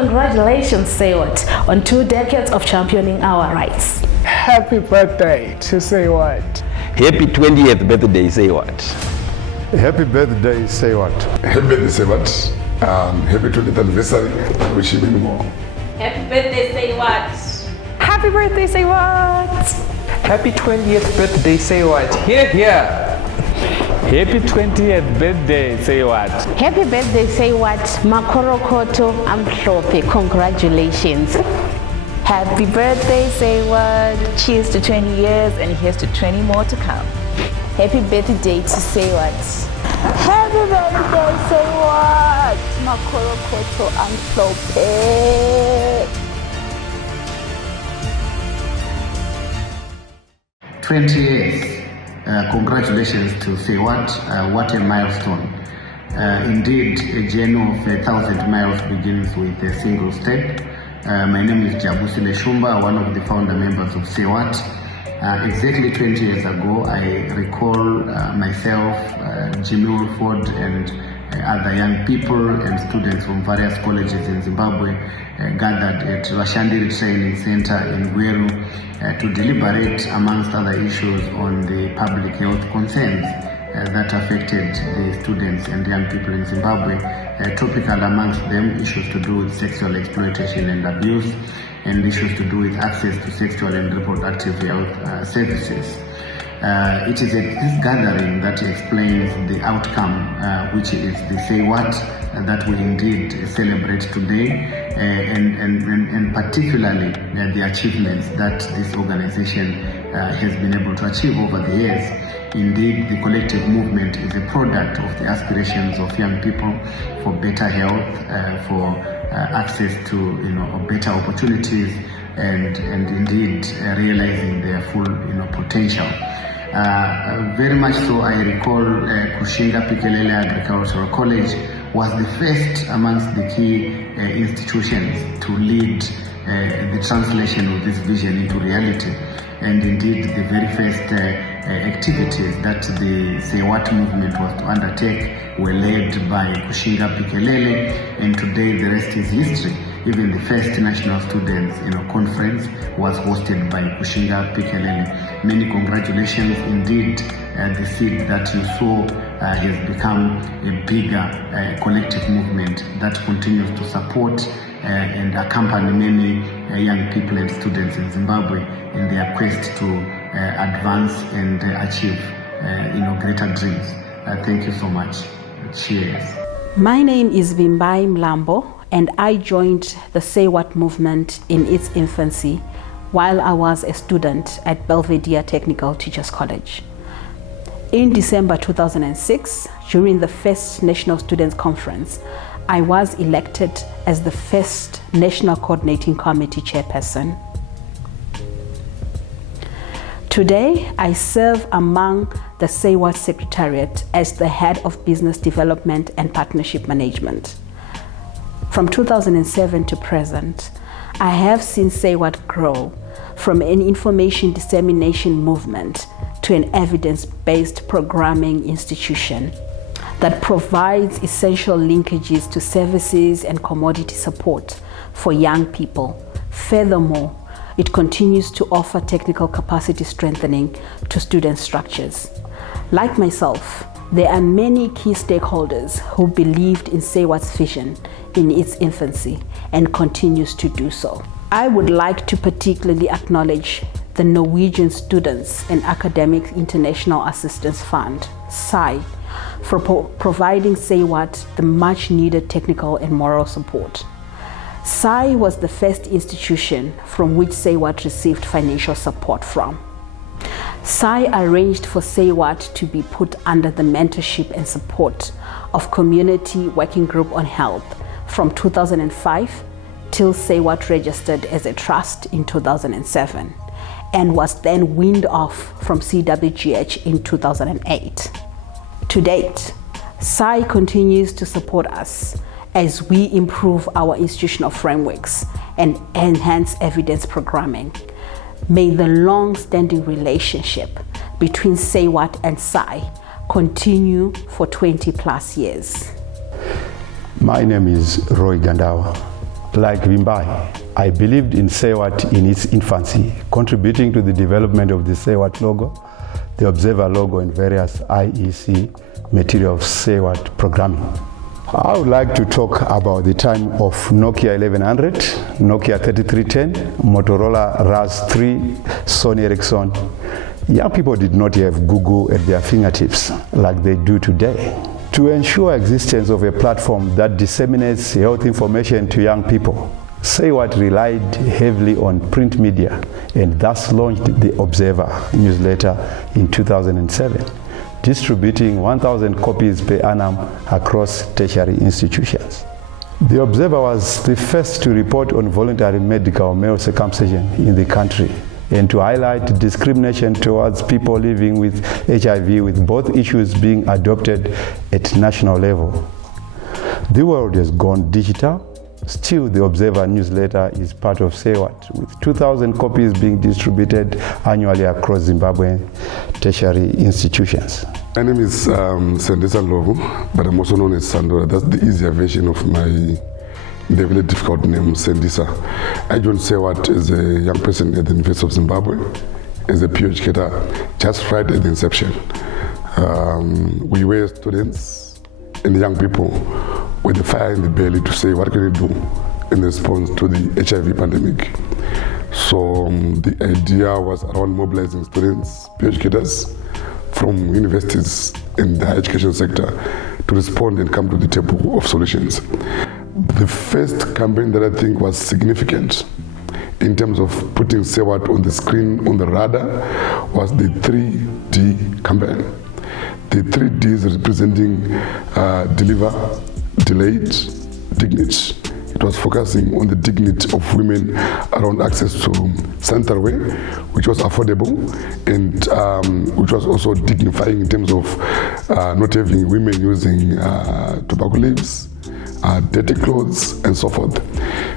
Congratulations, SAYWHAT, on 2 decades of championing our rights. Happy birthday to SAYWHAT. Happy 20th birthday, SAYWHAT. Happy birthday, SAYWHAT. Happy birthday, SAYWHAT. Happy 20th anniversary. Wish you many more. Happy birthday, SAYWHAT. Happy birthday, SAYWHAT. Happy 20th birthday, SAYWHAT. Here, here. Happy 20th birthday, SAYWHAT. Happy birthday, SAYWHAT. Makorokoto Amtrope. Congratulations. Happy birthday, SAYWHAT. Cheers to 20 years and here's to 20 more to come. Happy birthday to SAYWHAT. Happy birthday, SAYWHAT. Makorokoto Amtrope. 20 years. Congratulations to SAYWHAT. What a milestone. Indeed, a journey of 1,000 miles begins with a single step. My name is Jabusile Shumba, one of the founder members of SAYWHAT. Exactly 20 years ago, I recall myself, Jimmy Wilford, and other young people and students from various colleges in Zimbabwe gathered at Vashandiri Training Center in Gweru to deliberate, amongst other issues, on the public health concerns that affected the students and young people in Zimbabwe. Topical amongst them, issues to do with sexual exploitation and abuse, and issues to do with access to sexual and reproductive health services. It is at this gathering that explains the outcome, which is the SAYWHAT that we indeed celebrate today, and particularly the achievements that this organization has been able to achieve over the years. Indeed, the collective movement is a product of the aspirations of young people for better health, for access to better opportunities, and indeed realizing their full potential. Very much so, I recall Kushinga Pikelele Agricultural College was the first amongst the key institutions to lead the translation of this vision into reality. And indeed, the very first activities that the SAYWHAT movement was to undertake were led by Kushinga Pikelele, and today the rest is history. Even the first National Students Conference was hosted by Kushinga Pikelele. Many congratulations. Indeed, the seed that you sow has become a bigger collective movement that continues to support and accompany many young people and students in Zimbabwe in their quest to advance and achieve greater dreams. Thank you so much. Cheers. My name is Vimbai Mlambo, and I joined the SAYWHAT movement in its infancy while I was a student at Belvedere Technical Teachers College. In December 2006, during the first National Students Conference, I was elected as the first National Coordinating Committee Chairperson. Today, I serve among the SAYWHAT Secretariat as the Head of Business Development and Partnership Management. From 2007 to present, I have seen SAYWHAT grow from an information dissemination movement to an evidence-based programming institution that provides essential linkages to services and commodity support for young people. Furthermore, it continues to offer technical capacity strengthening to student structures. Like myself, there are many key stakeholders who believed in SAYWHAT's vision in its infancy and continues to do so. I would like to particularly acknowledge the Norwegian Students and Academic International Assistance Fund, SAIH, for providing SAYWHAT the much needed technical and moral support. SAIH was the first institution from which SAYWHAT received financial support from. SAIH arranged for SAYWHAT to be put under the mentorship and support of Community Working Group on Health from 2005 till SAYWHAT registered as a trust in 2007 and was then weaned off from CWGH in 2008. To date, SAIH continues to support us as we improve our institutional frameworks and enhance evidence programming. May the long-standing relationship between SAYWHAT and SAIH continue for 20 plus years. My name is Roy Gandawa. Like Vimbai, I believed in SAYWHAT in its infancy, contributing to the development of the SAYWHAT logo, the Observer logo, and various IEC material of SAYWHAT programming. I would like to talk about the time of Nokia 1100, Nokia 3310, Motorola RAS3, Sony Ericsson. Young people did not have Google at their fingertips like they do today. To ensure existence of a platform that disseminates health information to young people, SAYWHAT relied heavily on print media and thus launched the Observer newsletter in 2007, distributing 1,000 copies per annum across tertiary institutions. The Observer was the first to report on voluntary medical male circumcision in the country and to highlight discrimination towards people living with HIV, with both issues being adopted at national level. The world has gone digital. Still, the Observer newsletter is part of SAYWHAT, with 2,000 copies being distributed annually across Zimbabwe tertiary institutions. My name is Sendisa Ndlovu, but I'm also known as Sandora. That's the easier version of my very difficult name, Sendisa. I joined SAYWHAT as a young person at the University of Zimbabwe, as a peer educator, just right at the inception. We were students and young people with the fire in the belly to say, what can we do in response to the HIV pandemic? So the idea was around mobilizing students, peer educators from universities in the higher education sector to respond and come to the table of solutions. The first campaign that I think was significant in terms of putting SAYWHAT on the screen, on the radar, was the 3D campaign. The 3Ds representing deliver, delayed, dignity. It was focusing on the dignity of women around access to sanitary wear, which was affordable and which was also dignifying in terms of not having women using tobacco leaves, dirty clothes, and so forth.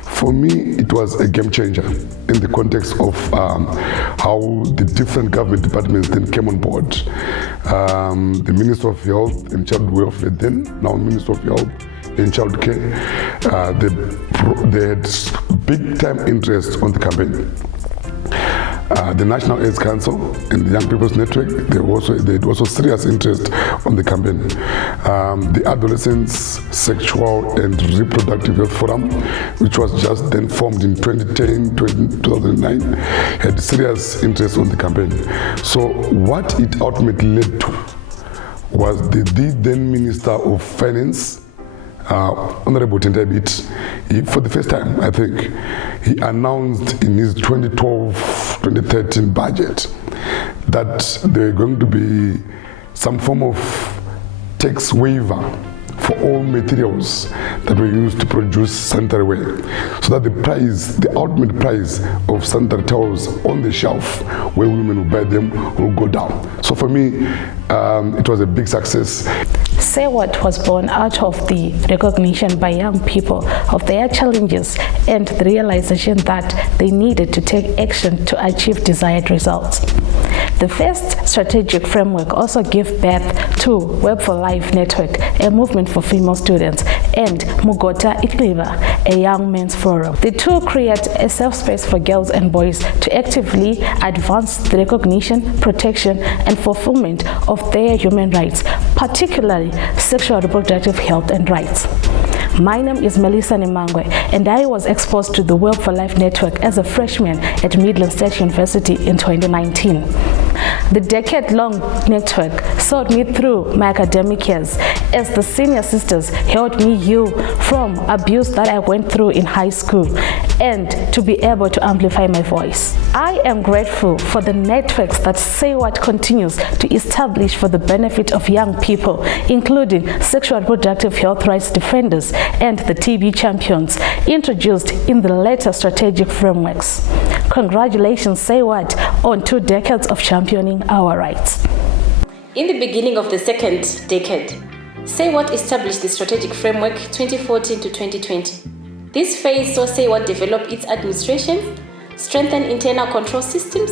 For me, it was a game changer in the context of how the different government departments then came on board. The Minister of Health and Child Welfare, then now Minister of Health and Child Care, they had big time interest on the campaign. The National AIDS Council and the Young People's Network, they had also serious interest on the campaign. The Adolescents Sexual and Reproductive Health Forum, which was just then formed in 2009, had serious interest on the campaign. So what it ultimately led to was the then Minister of Finance, Honourable Faith, for the first time, I think, he announced in his 2012-2013 budget that there are going to be some form of tax waiver for all materials that were used to produce sanitary wear, so that the price, the ultimate price of sanitary towels on the shelf where women will buy them will go down. So for me, it was a big success. SAYWHAT was born out of the recognition by young people of their challenges and the realization that they needed to take action to achieve desired results. The first strategic framework also gave birth to Web for Life Network, a movement for female students, and Mugota Itliva, a young men's forum. The two create a safe space for girls and boys to actively advance the recognition, protection, and fulfillment of their human rights, particularly sexual reproductive health and rights. My name is Melisa Nemangwe, and I was exposed to the Web for Life Network as a freshman at Midland State University in 2019. The decade-long network saw me through my academic years as the senior sisters helped me heal from abuse that I went through in high school and to be able to amplify my voice. I am grateful for the networks that SAYWHAT continues to establish for the benefit of young people, including sexual and reproductive health rights defenders and the TB champions, introduced in the later strategic frameworks. Congratulations, SAYWHAT, on 2 decades of championing our rights. In the beginning of the second decade, SAYWHAT established the strategic framework 2014 to 2020. This phase saw SAYWHAT develop its administration, strengthen internal control systems,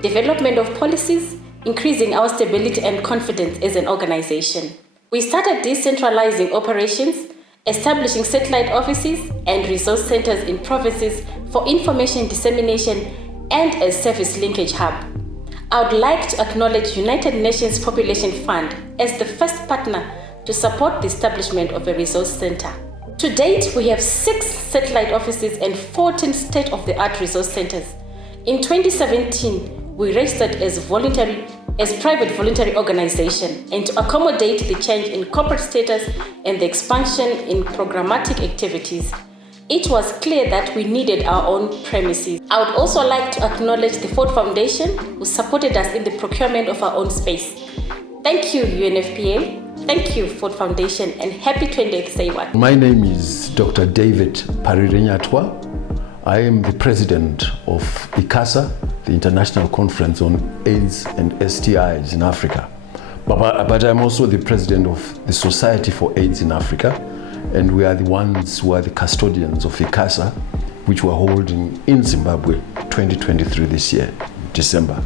development of policies, increasing our stability and confidence as an organization. We started decentralizing operations, establishing satellite offices and resource centers in provinces for information dissemination and a service linkage hub. I would like to acknowledge United Nations Population Fund as the first partner to support the establishment of a resource center. To date, we have 6 satellite offices and 14 state-of-the-art resource centers. In 2017, we registered as private voluntary organization, and to accommodate the change in corporate status and the expansion in programmatic activities, it was clear that we needed our own premises. I would also like to acknowledge the Ford Foundation, who supported us in the procurement of our own space. Thank you, UNFPA. Thank you, Ford Foundation, and happy 20th SAYWHAT. My name is Dr. David Parirenyatwa. I am the president of ICASA, the International Conference on AIDS and STIs in Africa. But I'm also the president of the Society for AIDS in Africa, and we are the ones who are the custodians of ICASA, which we're holding in Zimbabwe 2023 this year, December.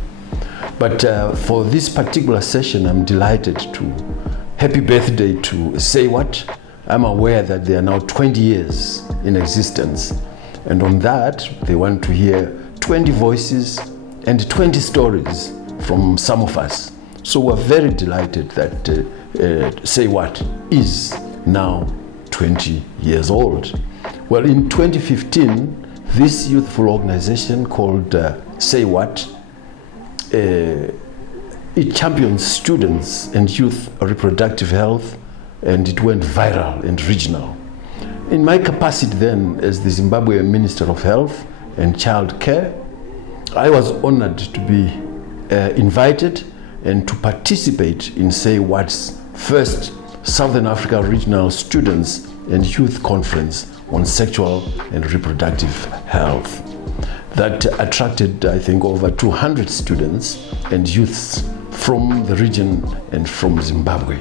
But for this particular session, I'm delighted to happy birthday to SAYWHAT. I'm aware that they are now 20 years in existence. And on that, they want to hear 20 voices and 20 stories from some of us. So we're very delighted that SAYWHAT is now 20 years old. Well, in 2015, this youthful organization called SAYWHAT, it champions students and youth reproductive health, and it went viral and regional. In my capacity then as the Zimbabwe Minister of Health and Child Care, I was honored to be invited and to participate in SAYWHAT's first Southern Africa Regional Students and Youth Conference on Sexual and Reproductive Health. That attracted, I think, over 200 students and youths from the region and from Zimbabwe.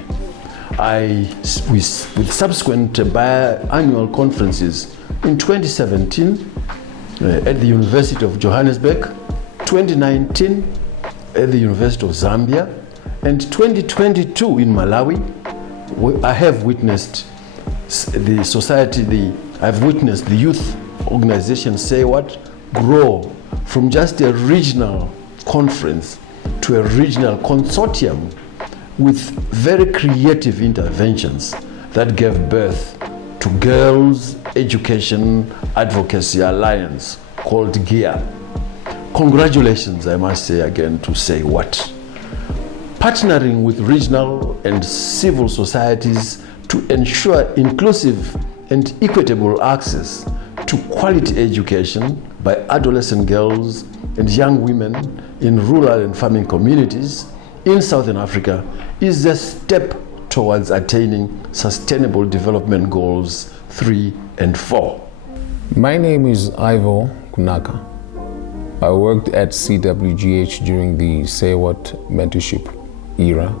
With subsequent biannual conferences in 2017 at the University of Johannesburg, 2019 at the University of Zambia, and 2022 in Malawi, I have witnessed I've witnessed the youth organization SAYWHAT grow from just a regional conference to a regional consortium with very creative interventions that gave birth to Girls Education Advocacy Alliance, called GEAR. Congratulations, I must say again, to SAYWHAT. Partnering with regional and civil societies to ensure inclusive and equitable access to quality education by adolescent girls and young women in rural and farming communities in Southern Africa is a step towards attaining Sustainable Development Goals 3 and 4. My name is Ivor Kunaka. I worked at CWGH during the SAYWHAT mentorship era.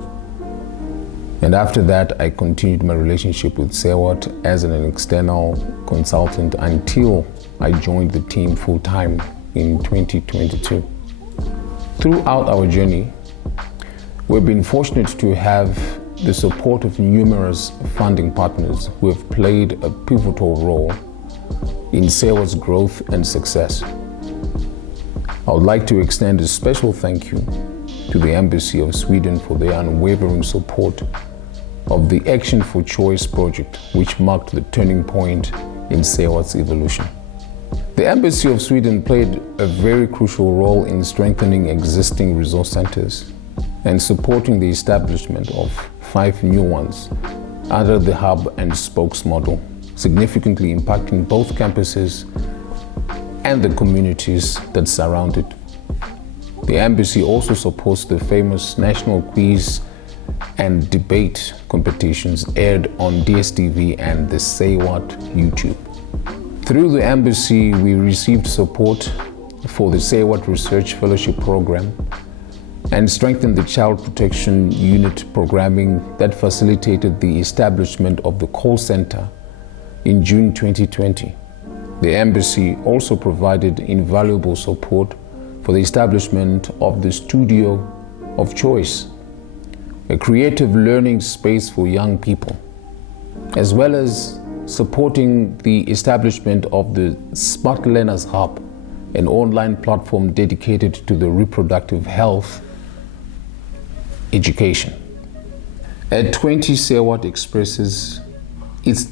And after that, I continued my relationship with SAYWHAT as an external consultant until I joined the team full-time in 2022. Throughout our journey, we've been fortunate to have the support of numerous funding partners who have played a pivotal role in SAYWHAT's growth and success. I would like to extend a special thank you to the Embassy of Sweden for their unwavering support of the Action for Choice project, which marked the turning point in SAYWHAT's evolution. The Embassy of Sweden played a very crucial role in strengthening existing resource centers and supporting the establishment of 5 new ones under the hub and spokes model, significantly impacting both campuses and the communities that surround it. The Embassy also supports the famous national quiz and debate competitions aired on DSTV and the SAYWHAT YouTube. Through the Embassy, we received support for the SAYWHAT Research Fellowship Program and strengthened the Child Protection Unit programming that facilitated the establishment of the call center in June 2020. The Embassy also provided invaluable support for the establishment of the Studio of Choice, a creative learning space for young people, as well as supporting the establishment of the Smart Learners Hub, an online platform dedicated to the reproductive health education. At 20, SAYWHAT expresses its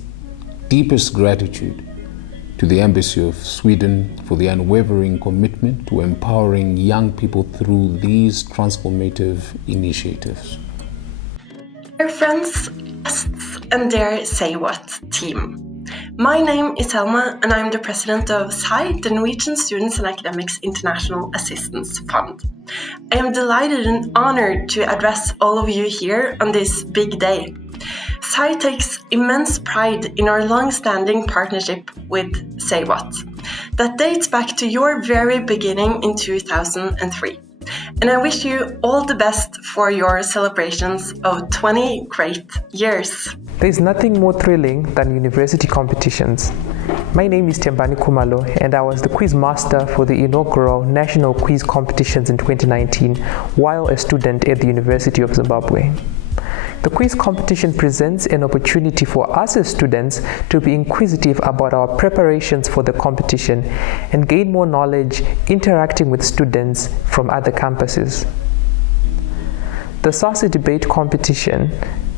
deepest gratitude to the Embassy of Sweden for the unwavering commitment to empowering young people through these transformative initiatives. Dear friends, guests, and dear SAYWHAT team. My name is Helma and I'm the president of SAIH, the Norwegian Students and Academics International Assistance Fund. I am delighted and honored to address all of you here on this big day. SAIH takes immense pride in our long-standing partnership with SAYWHAT that dates back to your very beginning in 2003. And I wish you all the best for your celebrations of 20 great years. There's nothing more thrilling than university competitions. My name is Thembani Khumalo and I was the quiz master for the inaugural national quiz competitions in 2019 while a student at the University of Zimbabwe. The quiz competition presents an opportunity for us as students to be inquisitive about our preparations for the competition and gain more knowledge interacting with students from other campuses. The SASI debate competition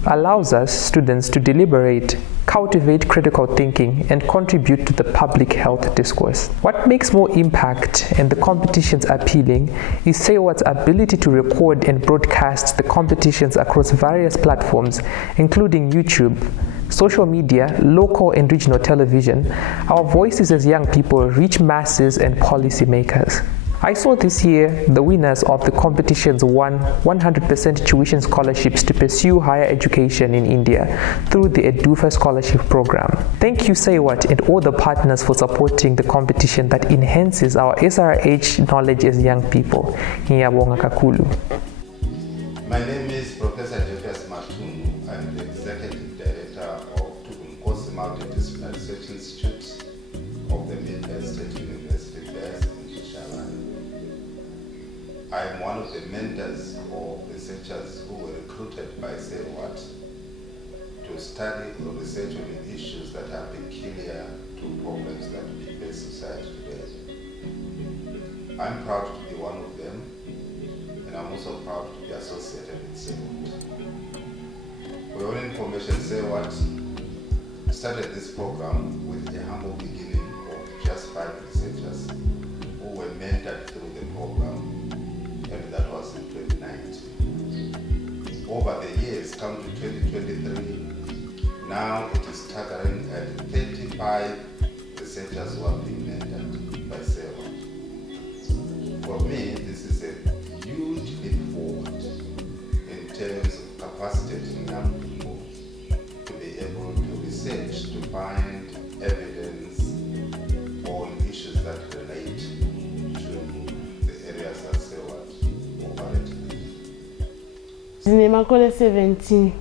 allows us students to deliberate, cultivate critical thinking, and contribute to the public health discourse. What makes more impact and the competitions appealing is SAYWHAT's ability to record and broadcast the competitions across various platforms, including YouTube, social media, local and regional television. Our voices as young people reach masses and policymakers. I saw this year the winners of the competitions won 100% tuition scholarships to pursue higher education in India through the EDUFA scholarship program. Thank you SAYWHAT and all the partners for supporting the competition that enhances our SAIH knowledge as young people. Ngiyabonga kakhulu. My name is Professor Matunhu. I'm the Executive Director of Tugunkosi Multidisciplinary Research Institute of the Midwest State University based in Shishalani. I am one of the mentors of researchers who were recruited by SAYWHAT to study or research on issues that are peculiar to problems that we face society today. I'm proud to be one of them, and I'm also proud to be associated with SAYWHAT. For your information, SAYWHAT started this program with a humble beginning of just 5 researchers who were mentored through the program, and that was in 2019. Over the years, come to 2023, now it is staggering at 35 researchers who have been mentored by SAYWHAT. For me, this is a huge leap forward in terms of capacitating young people to be able to research, to find evidence on issues that relate to the areas that SAYWHAT operates. Ndine makole 17.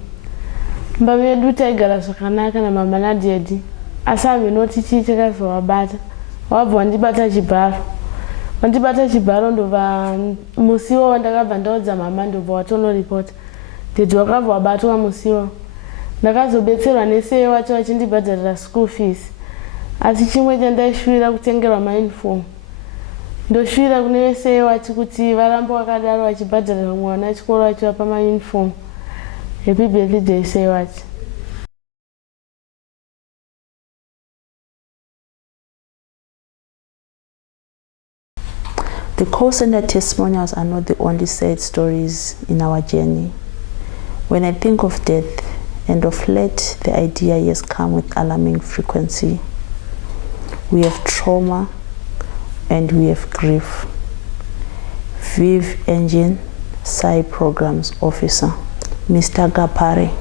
Mbave yedu taigara zvakanaka na mama nadedi. Asabe noti chicheka zvawabata. Wabva wandibata chibharo. Wandibata chibharo ndobva musiwo wandakabva ndaudza mama ndobva watonoripota. Dedi wakabva wabatwa musiwo. Ndakazobetserwa neSAYWHAT vachindibhadharira school fees. Asi chimwe chandaishuvira kutengerwa mauniform. Ndoshuvira kune SAYWHAT kuti varambe vakadaro vachibhadharira mwana chikoro vachivapa mauniform. Happy birthday SAYWHAT. The calls and the testimonials are not the only sad stories in our journey. When I think of death, and of late the idea has come with alarming frequency. We have trauma and we have grief. Viv Engine, SAIH Programs Officer, Mr. Gapare,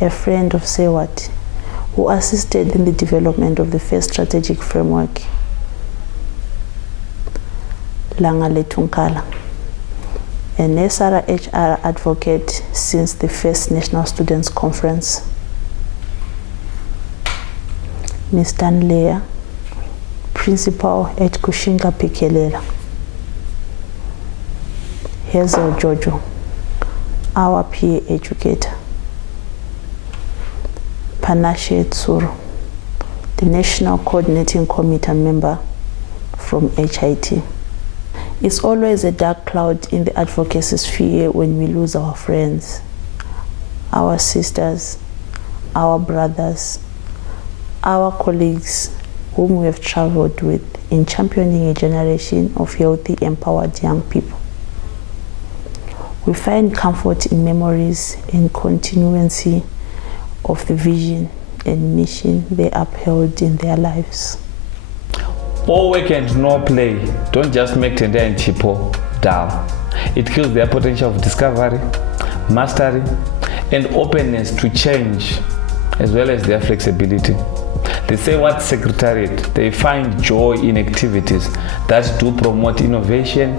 a friend of SAYWHAT, who assisted in the development of the first strategic framework. Langale Tunkala, an SAIH advocate since the first National Students Conference. Mr. Nleya, Principal at Kushinga Pekelela. Hazel Jojo, our PA educator. Panashe Tsuru, the National Coordinating Committee member from HIT. It's always a dark cloud in the advocacy sphere when we lose our friends, our sisters, our brothers, our colleagues whom we have traveled with in championing a generation of healthy, empowered young people. We find comfort in memories and continuancy of the vision and mission they upheld in their lives. All work and no play don't just make Tenda and Chipo dull. It kills their potential of discovery, mastery, and openness to change, as well as their flexibility. The SAYWHAT Secretariat, they find joy in activities that do promote innovation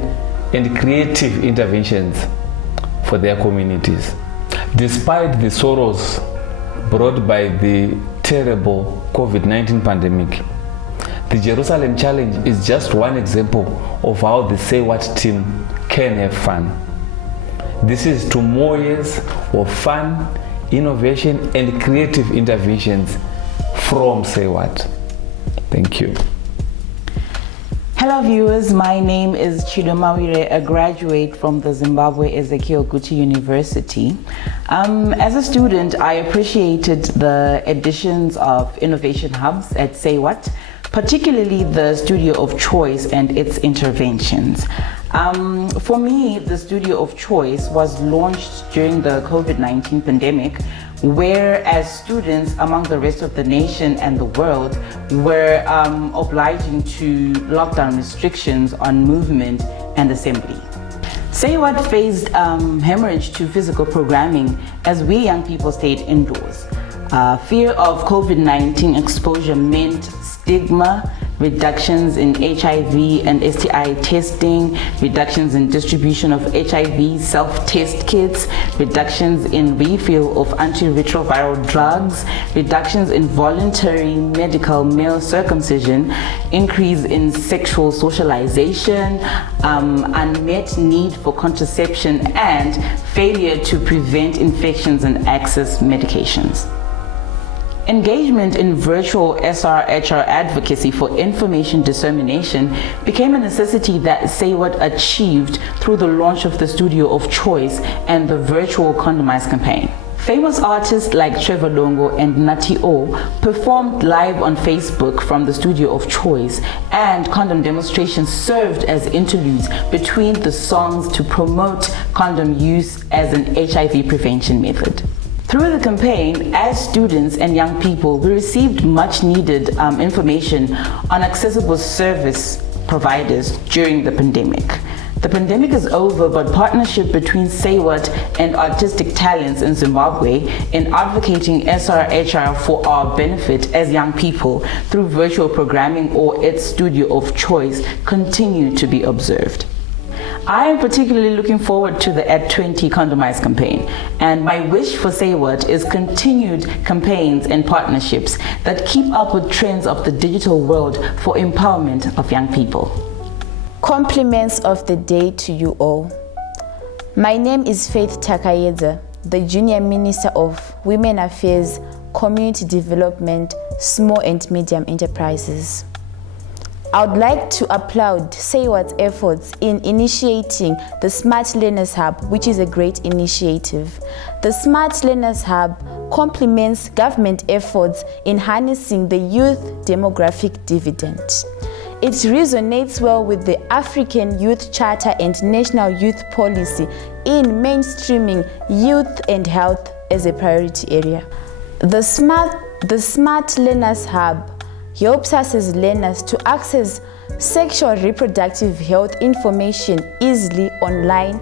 and creative interventions for their communities. Despite the sorrows brought by the terrible COVID-19 pandemic, the Jerusalem Challenge is just one example of how the SAYWHAT team can have fun. This is 2 more years of fun, innovation, and creative interventions from SAYWHAT. Thank you. Hello viewers, my name is Chido Mawire, a graduate from the Zimbabwe Ezekiel Guti University. As a student, I appreciated the additions of innovation hubs at SAYWHAT, particularly the Studio of Choice and its interventions. For me, the Studio of Choice was launched during the COVID-19 pandemic, where as students among the rest of the nation and the world were obliging to lockdown restrictions on movement and assembly. SAYWHAT faced hemorrhage to physical programming as we young people stayed indoors. Fear of COVID-19 exposure meant stigma, reductions in HIV and STI testing, reductions in distribution of HIV self-test kits, reductions in refill of antiretroviral drugs, reductions in voluntary medical male circumcision, increase in sexual socialization, unmet need for contraception, and failure to prevent infections and access medications. Engagement in virtual SRHR advocacy for information dissemination became a necessity that SAYWHAT achieved through the launch of the Studio of Choice and the virtual Condomize campaign. Famous artists like Trevor Longo and Nati O performed live on Facebook from the Studio of Choice, and condom demonstrations served as interludes between the songs to promote condom use as an HIV prevention method. Through the campaign, as students and young people, we received much needed information on accessible service providers during the pandemic. The pandemic is over, but partnership between SAYWHAT and artistic talents in Zimbabwe in advocating SRHR for our benefit as young people through virtual programming or its Studio of Choice continue to be observed. I am particularly looking forward to the At 20 Condomize campaign, and my wish for SAYWHAT is continued campaigns and partnerships that keep up with trends of the digital world for empowerment of young people. Compliments of the day to you all. My name is Faith Takayedza, the Junior Minister of Women Affairs, Community Development, Small and Medium Enterprises. I would like to applaud SAYWHAT's efforts in initiating the Smart Learners Hub, which is a great initiative. The Smart Learners Hub complements government efforts in harnessing the youth demographic dividend. It resonates well with the African Youth Charter and National Youth Policy in mainstreaming youth and health as a priority area. The Smart Learners Hub helps us as learners to access sexual reproductive health information easily online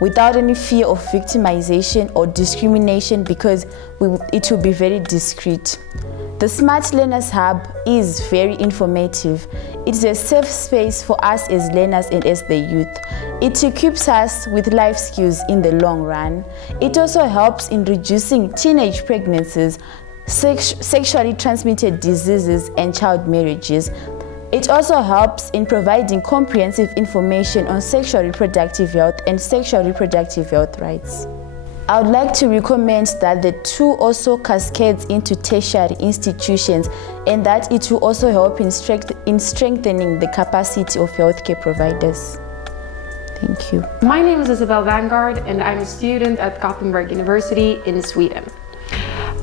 without any fear of victimization or discrimination, because it will be very discreet. The Smart Learners Hub is very informative. It's a safe space for us as learners and as the youth. It equips us with life skills in the long run. It also helps in reducing teenage pregnancies, sexually transmitted diseases, and child marriages. It also helps in providing comprehensive information on sexual reproductive health and sexual reproductive health rights. I would like to recommend that the two also cascades into tertiary institutions, and that it will also help in strengthening the capacity of healthcare providers. Thank you. My name is Isabella Vanngard, and I'm a student at Gothenburg University in Sweden.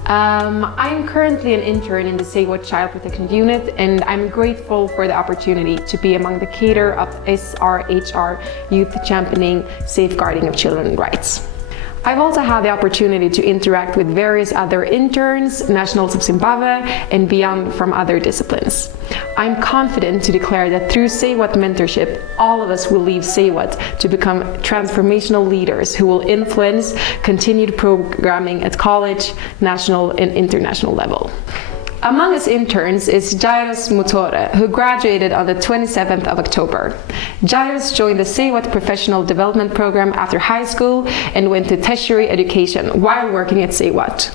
I'm currently an intern in the SAYWHAT Child Protection Unit, and I'm grateful for the opportunity to be among the cadre of SRHR Youth Championing Safeguarding of Children's Rights. I've also had the opportunity to interact with various other interns, nationals of Zimbabwe, and beyond from other disciplines. I'm confident to declare that through SAYWHAT mentorship, all of us will leave SAYWHAT to become transformational leaders who will influence continued programming at college, national, and international level. Among us interns is Jairus Mutore, who graduated on the 27th of October. Jairus joined the SAYWHAT Professional Development Program after high school and went to tertiary education while working at SAYWHAT.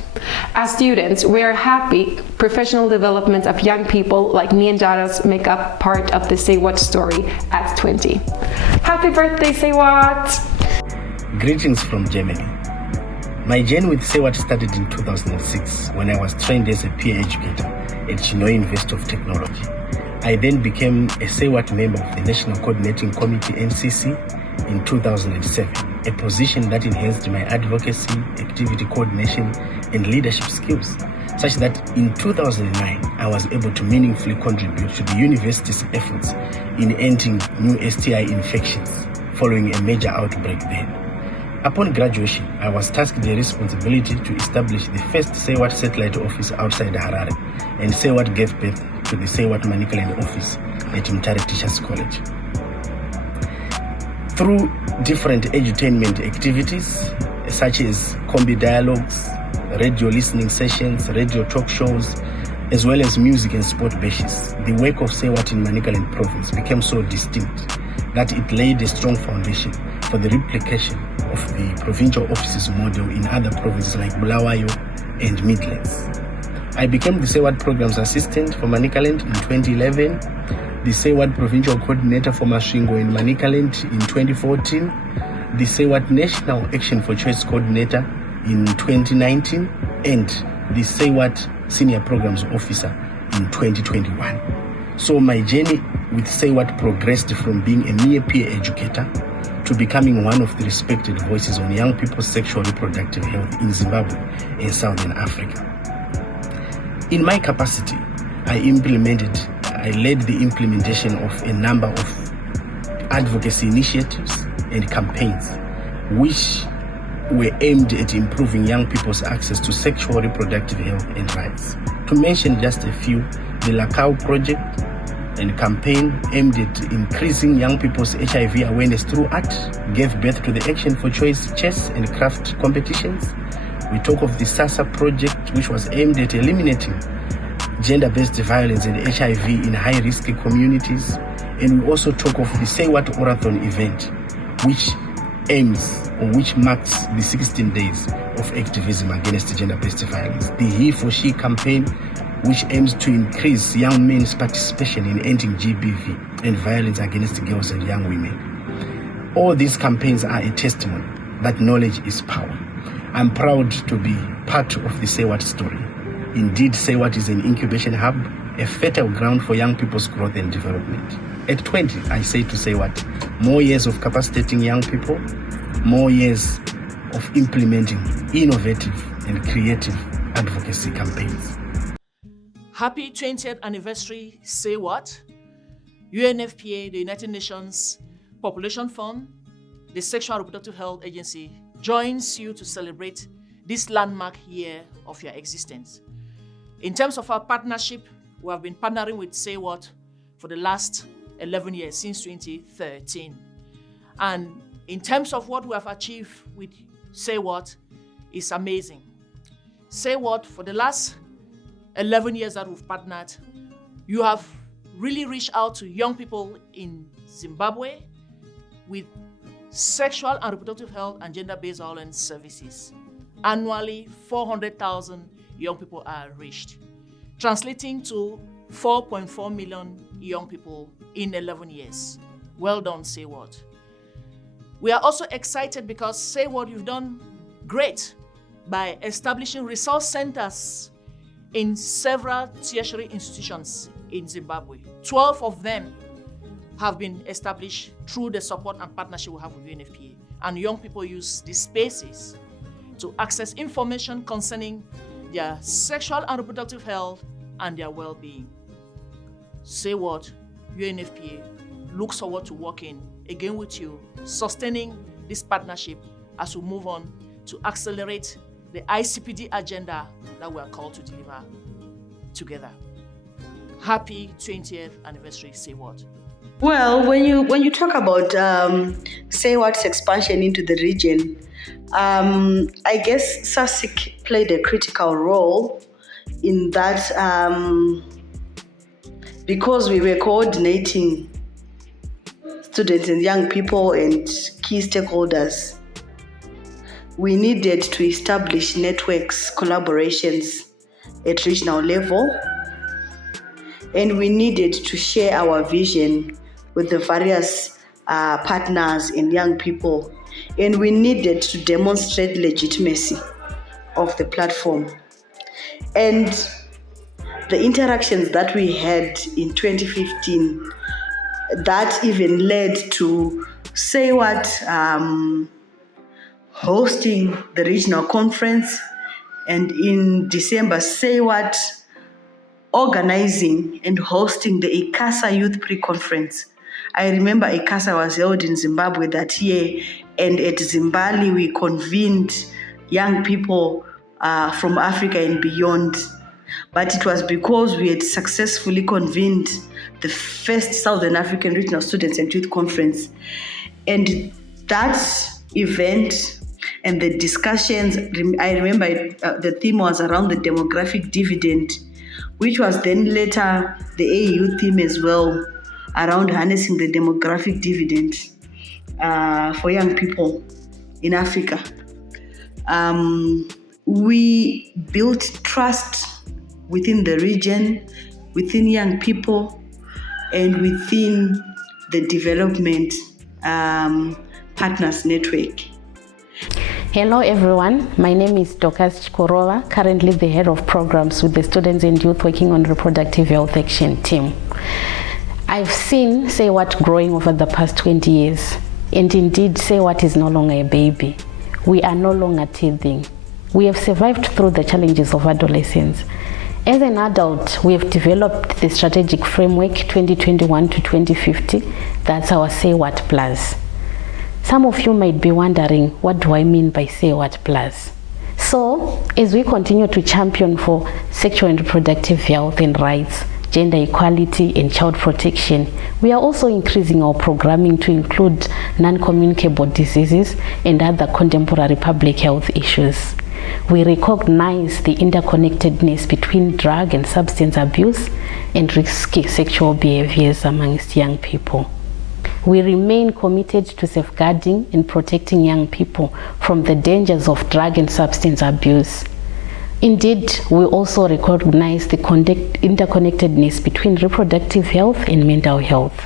As students, we are happy professional development of young people like me and Jairus make up part of the SAYWHAT story at 20. Happy birthday, SAYWHAT! Greetings from Germany. My journey with SAYWHAT started in 2006 when I was trained as a peer educator at Chinhoyi University of Technology. I then became a SAYWHAT member of the National Coordinating Committee NCC in 2007, a position that enhanced my advocacy, activity coordination, and leadership skills, such that in 2009 I was able to meaningfully contribute to the university's efforts in ending new STI infections following a major outbreak then. Upon graduation, I was tasked the responsibility to establish the first SAYWHAT satellite office outside Harare, and SAYWHAT gave birth to the SAYWHAT Manicaland office at Mutare Teachers College. Through different edutainment activities, such as combi dialogues, radio listening sessions, radio talk shows, as well as music and sport bashes, the work of SAYWHAT in Manicaland province became so distinct that it laid a strong foundation for the replication of the provincial offices model in other provinces like Bulawayo and Midlands. I became the SAYWHAT Programs Assistant for Manicaland in 2011, the SAYWHAT Provincial Coordinator for Masvingo in Manicaland in 2014, the SAYWHAT National Action for Choice Coordinator in 2019, and the SAYWHAT Senior Programs Officer in 2021. So my journey with SAYWHAT progressed from being a mere peer educator to becoming one of the respected voices on young people's sexual reproductive health in Zimbabwe and Southern Africa. In my capacity, I led the implementation of a number of advocacy initiatives and campaigns which were aimed at improving young people's access to sexual reproductive health and rights. To mention just a few, the Lakau Project, and campaign aimed at increasing young people's HIV awareness through art, gave birth to the Action for Choice chess and craft competitions. We talk of the SASA project, which was aimed at eliminating gender-based violence and HIV in high-risk communities. And we also talk of the SAYWHAT Orathon event, which marks the 16 days of activism against gender-based violence. The He for She campaign, which aims to increase young men's participation in ending GBV and violence against girls and young women. All these campaigns are a testimony that knowledge is power. I'm proud to be part of the SAYWHAT story. Indeed, SAYWHAT is an incubation hub, a fertile ground for young people's growth and development. At 20, I say to SAYWHAT, more years of capacitating young people, more years of implementing innovative and creative advocacy campaigns. Happy 20th anniversary, SAYWHAT. UNFPA, the United Nations Population Fund, the Sexual and Reproductive Health Agency, joins you to celebrate this landmark year of your existence. In terms of our partnership, we have been partnering with SAYWHAT for the last 11 years, since 2013. And in terms of what we have achieved with SAYWHAT, is amazing. SAYWHAT, for the last 11 years that we've partnered, you have really reached out to young people in Zimbabwe with sexual and reproductive health and gender-based violence services. Annually, 400,000 young people are reached, translating to 4.4 million young people in 11 years. Well done, SAYWHAT. We are also excited because SAYWHAT, you've done great by establishing resource centers in several tertiary institutions in Zimbabwe. 12 of them have been established through the support and partnership we have with UNFPA. And young people use these spaces to access information concerning their sexual and reproductive health and their well-being. Say What, UNFPA looks forward to working again with you, sustaining this partnership as we move on to accelerate the ICPD agenda that we are called to deliver together. Happy 20th anniversary, Say What. Well, when you talk about Say What's expansion into the region, I guess SASIC played a critical role in that because we were coordinating students and young people and key stakeholders. We needed to establish networks, collaborations at regional level, and we needed to share our vision with the various partners and young people, and we needed to demonstrate legitimacy of the platform. And the interactions that we had in 2015, that even led to Say What hosting the regional conference, and in December, Say What organizing and hosting the ICASA Youth Pre-Conference. I remember ICASA was held in Zimbabwe that year, and at Zimbabwe we convened young people from Africa and beyond. But it was because we had successfully convened the first Southern African Regional Students and Youth Conference. And that event and the discussions, I remember the theme was around the demographic dividend, which was then later the AU theme as well, around harnessing the demographic dividend for young people in Africa. We built trust within the region, within young people, and within the development partners network. Hello everyone, my name is Dorcas Chikorova, currently the head of programs with the Students and Youth working on Reproductive Health Action team. I've seen Say What growing over the past 20 years, and indeed Say What is no longer a baby. We are no longer teething. We have survived through the challenges of adolescence. As an adult, we have developed the strategic framework 2021 to 2050. That's our Say What Plus. Some of you might be wondering, what do I mean by Say What Plus? So, as we continue to champion for sexual and reproductive health and rights, gender equality and child protection, we are also increasing our programming to include non-communicable diseases and other contemporary public health issues. We recognize the interconnectedness between drug and substance abuse and risky sexual behaviors amongst young people. We remain committed to safeguarding and protecting young people from the dangers of drug and substance abuse. Indeed, we also recognize the interconnectedness between reproductive health and mental health.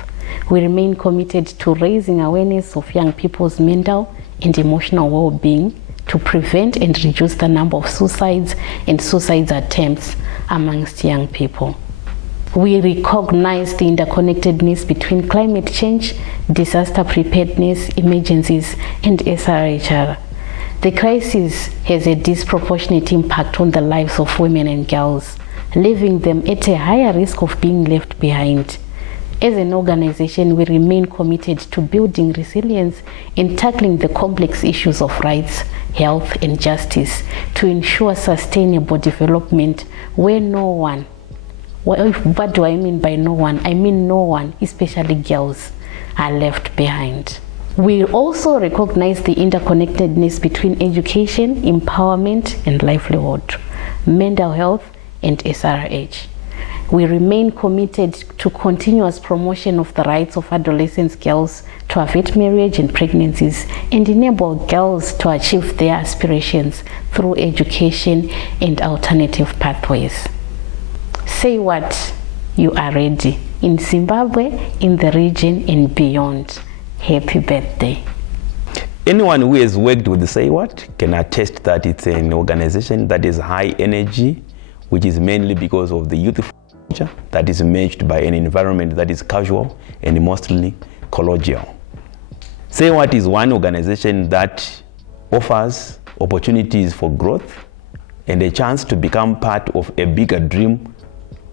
We remain committed to raising awareness of young people's mental and emotional well-being to prevent and reduce the number of suicides and suicide attempts amongst young people. We recognize the interconnectedness between climate change, disaster preparedness, emergencies, and SRHR. The crisis has a disproportionate impact on the lives of women and girls, leaving them at a higher risk of being left behind. As an organization, we remain committed to building resilience and tackling the complex issues of rights, health, and justice to ensure sustainable development where no one, what do I mean by no one? I mean no one, especially girls, are left behind. We also recognize the interconnectedness between education, empowerment, and livelihood, mental health, and SRH. We remain committed to continuous promotion of the rights of adolescent girls to avert marriage and pregnancies and enable girls to achieve their aspirations through education and alternative pathways. Say what, you are ready. In Zimbabwe, in the region, and beyond. Happy birthday. Anyone who has worked with SAYWHAT can attest that it's an organization that is high energy, which is mainly because of the youth culture that is matched by an environment that is casual and mostly collegial. SAYWHAT is one organization that offers opportunities for growth and a chance to become part of a bigger dream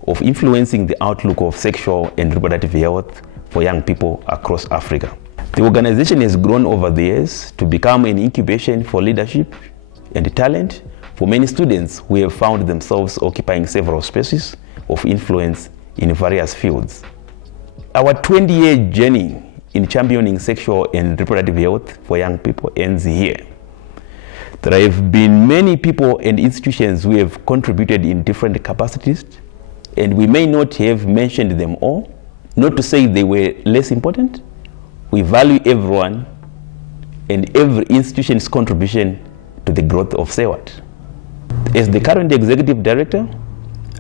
of influencing the outlook of sexual and reproductive health for young people across Africa. The organization has grown over the years to become an incubation for leadership and talent for many students who have found themselves occupying several spaces of influence in various fields. Our 20-year journey in championing sexual and reproductive health for young people ends here. There have been many people and institutions who have contributed in different capacities, and we may not have mentioned them all, not to say they were less important. We value everyone and every institution's contribution to the growth of SAYWHAT. As the current executive director,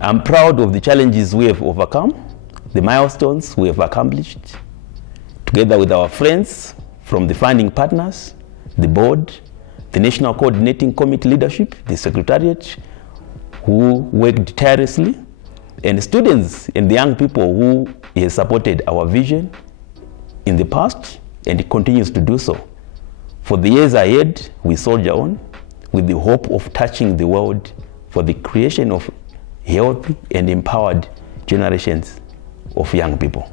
I'm proud of the challenges we have overcome, the milestones we have accomplished, together with our friends from the funding partners, the board, the National Coordinating Committee leadership, the Secretariat, who worked tirelessly, and students and the young people who have supported our vision in the past and continues to do so. For the years ahead, we soldier on with the hope of touching the world for the creation of healthy and empowered generations of young people.